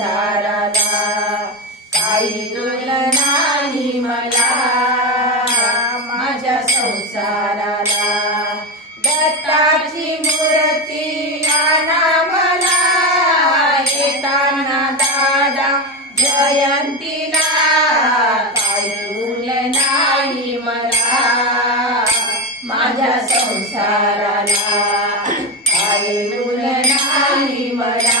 संसाराला काही ऋण नाही मला माझ्या संसाराला दत्ताची मूर्ती आणा मला येताना दादा जयंतीला काही ऋण नाही मला माझ्या संसाराला काही ऋण नाही मला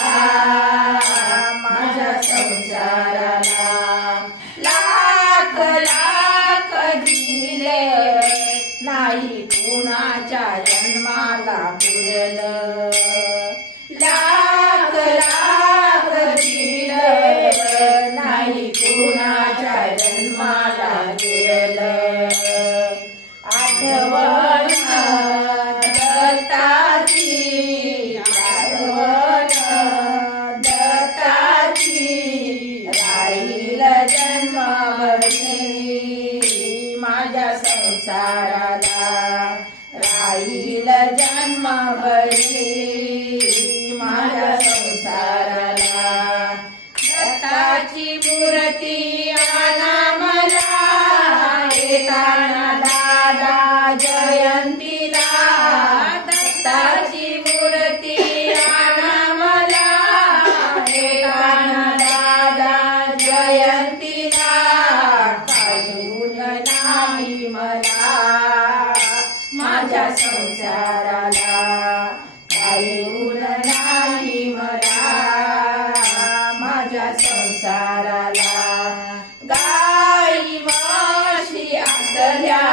माझ्या संसाराला लाख लाख दिले नाही कुणाच्या जन्माला पुरलं लाख लाख दिलं नाही कुणाच्या जन्माला पुरलं आठवण दत्ताची आठवण दत्ताची राहील जन्मभरी माझ्या संसाराला राहील जन्मभरी माझ्या संसाराला दत्ताची मूर्ती आणा मला येताना दादा जयंतीला दत्ताची मूर्ती आणा मला येताना दादा जयंतीला काही ऋण नाही मला माझ्या संसाराला काही ऋण नाही मला माझ्या संसाराला गाई म्हशी आटल्या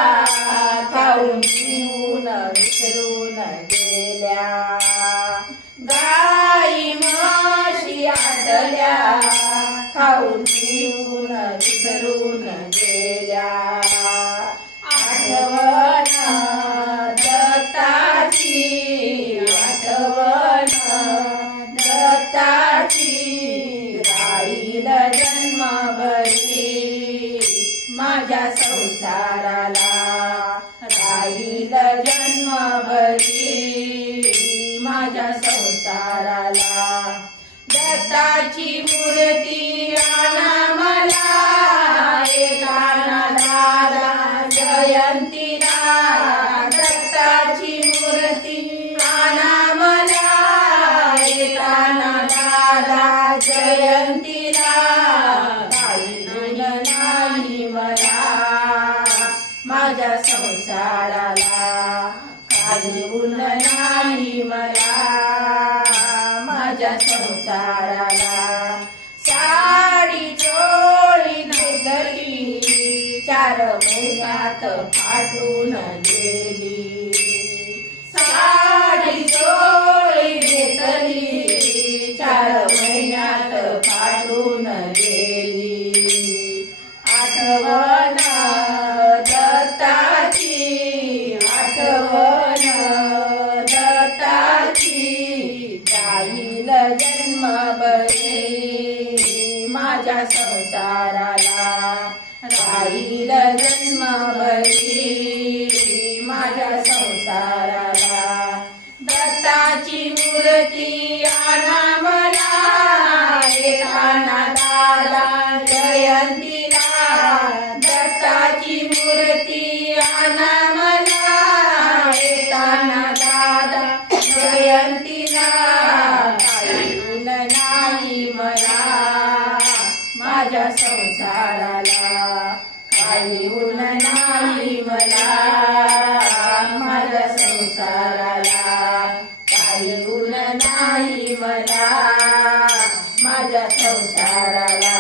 खाऊन पिऊन विसरून गेल्या गाई म्हशी आटल्या खाऊन पिऊन विसरून गेल्या आठवण दत्ताची आठवण दत्ताची राहील जन्मभरी माझ्या संसाराला राहील जन्मभरी माझ्या संसाराला दत्ताची मूर्ती आणा मला येताना दादा जयंतीला दत्ताची मूर्ती आणा मला येताना दादा जयंतीला काही ऋण नाही मला माझ्या संसाराला काही ऋण नाही मला माझ्या संसाराला साडी चोळी नेसली 4 महिन्यात फाटून गेली साडी चोळी नेसली 4 महिन्यात फाटून गेली आठवण दत्ताची आठवण दत्ताची राहील जन्मभरी माझ्या संसाराला राहील जन्मभरी माझ्या संसाराला दत्ताची मूर्ती आणा मला येताना दादा जयंतीला दत्ताची मूर्ती आणा मला येताना दादा जयंतीला काही ऋण नाही मला माझ्या संसाराला काही ऋण नाही मला माझ्या संसाराला काही ऋण नाही मला माझ्या संसाराला